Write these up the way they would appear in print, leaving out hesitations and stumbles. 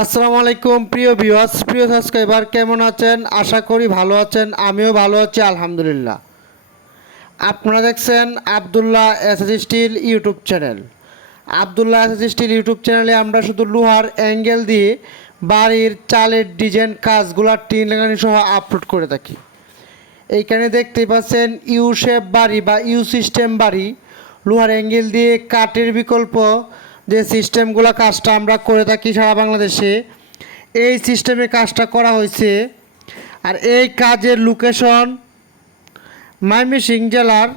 আসসালামু আলাইকুম প্রিয় ভিউয়ার্স, প্রিয় সাবস্ক্রাইবার, কেমন আছেন? আশা করি ভালো আছেন। আমিও ভালো আছি আলহামদুলিল্লাহ। আপনারা দেখছেন Abdullah SS still YouTube channel. Abdullah SS still YouTube চ্যানেলে আমরা শুধু লোহার অ্যাঙ্গেল দিয়ে বাড়ির চালের ডিজাইন কাজগুলো টিন লাগানি সহ আপলোড করে থাকি। এইখানে দেখতেই পাচ্ছেন ইউ শেপ বাড়ি বা ইউ সিস্টেম বাড়ি, লোহার অ্যাঙ্গেল দিয়ে কাঠের বিকল্প যে সিস্টেমগুলো কাজটা আমরা করে থাকি সারা বাংলাদেশে, এই সিস্টেমে কাজটা করা হয়েছে। আর এই কাজের লোকেশন ময়মনসিংহ জেলার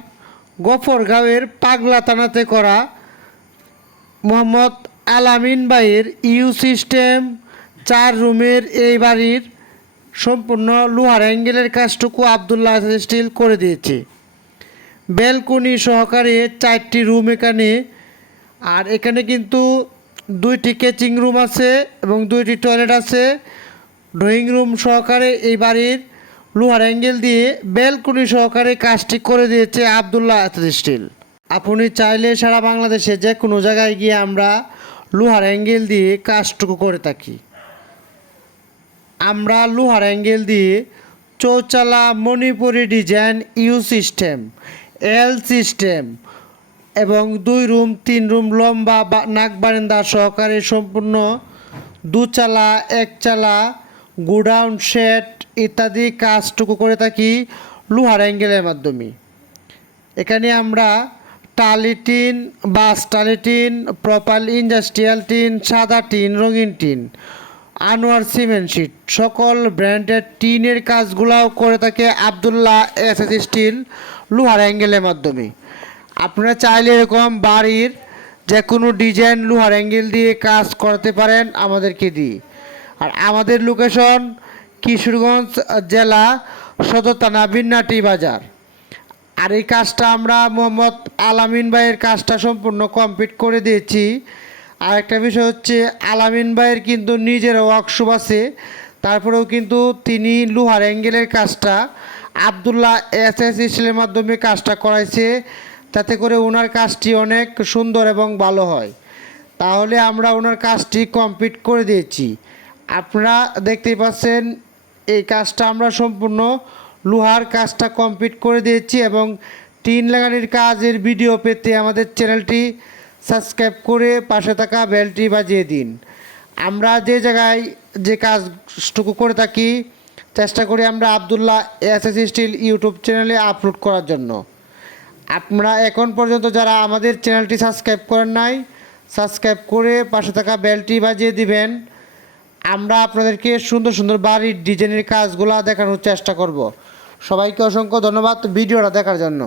গফরগাঁওয়ের পাগলা থানাতে করা মোহাম্মদ আলামিন ভাইয়ের ইউ সিস্টেম 4 রুমের এই বাড়ির সম্পূর্ণ লোহার অ্যাঙ্গেলের কাজটুকু আবদুল্লাহ স্টিল করে দিয়েছে। ব্যালকনি সহকারে 4টি রুম এখানে। আর এখানে কিন্তু 2টি কেচিং রুম আছে এবং 2টি টয়লেট আছে। ড্রয়িং রুম সহকারে এই বাড়ির লোহার অ্যাঙ্গেল দিয়ে ব্যালকনি সহকারে কাজটি করে দিয়েছে আবদুল্লাহ স্টিল। আপনি চাইলে সারা বাংলাদেশে যে কোনো জায়গায় গিয়ে আমরা লোহার অ্যাঙ্গেল দিয়ে কাজটুকু করে থাকি। আমরা লোহার অ্যাঙ্গেল দিয়ে চৌচালা Manipuri design U system, L system এবং 2 রুম 3 রুম লম্বা নাক বারান্দা সহকারে সম্পূর্ণ 2 চালা 1 চালা গোডাউন শেড ইত্যাদি কাজটুকু করে থাকি লোহার অ্যাঙ্গেলের মাধ্যমে। এখানে আমরা টালি টিন, বাস টালি টিন, প্রপার ইন্ডাস্ট্রিয়াল টিন, সাদা টিন, রঙিন টিন, আনোয়ার সিমেন্ট শিট সকল ব্র্যান্ডের টিনের কাজগুলাও করে থাকে আবদুল্লাহ এসএস স্টিল লোহার অ্যাঙ্গেলের মাধ্যমে। আপনারা চাইলে এরকম বাড়ির যে কোনো ডিজাইন লোহার অ্যাঙ্গেল দিয়ে কাজ করতে পারেন আমাদেরকে দিয়ে। আর আমাদের লোকেশন কিশোরগঞ্জ জেলা সদর থানা বিন্নাটি বাজার। আর এই কাজটা আমরা মোহাম্মদ আলামিন ভাইয়ের কাজটা সম্পূর্ণ কমপ্লিট করে দিয়েছি। আর একটা বিষয় হচ্ছে আলামিন ভাইয়ের কিন্তু নিজের ওয়ার্কশপ আছে, তারপরেও কিন্তু তিনি লোহার অ্যাঙ্গেলের কাজটা আবদুল্লাহ এসএস স্টিলের মাধ্যমে কাজটা করাইছে, তাতে করে ওনার কাজটি অনেক সুন্দর এবং ভালো হয়। তাহলে আমরা ওনার কাজটি কমপ্লিট করে দিয়েছি। আপনারা দেখতেই পাচ্ছেন এই কাজটা আমরা সম্পূর্ণ লোহার কাজটা কমপ্লিট করে দিয়েছি। এবং টিন লাগানির কাজের ভিডিও পেতে আমাদের চ্যানেলটি সাবস্ক্রাইব করে পাশে থাকা বেলটি বাজিয়ে দিন। আমরা যে জায়গায় যে কাজটুকু করে থাকি চেষ্টা করি আমরা আবদুল্লাহ এসএস স্টিল ইউটিউব চ্যানেলে আপলোড করার জন্য। আপনারা এখন পর্যন্ত যারা আমাদের চ্যানেলটি সাবস্ক্রাইব করেন নাই, সাবস্ক্রাইব করে পাশে থাকা বেলটি বাজিয়ে দিবেন। আমরা আপনাদেরকে সুন্দর সুন্দর বাড়ির ডিজাইনের কাজগুলো দেখানোর চেষ্টা করব। সবাইকে অসংখ্য ধন্যবাদ ভিডিওটা দেখার জন্য।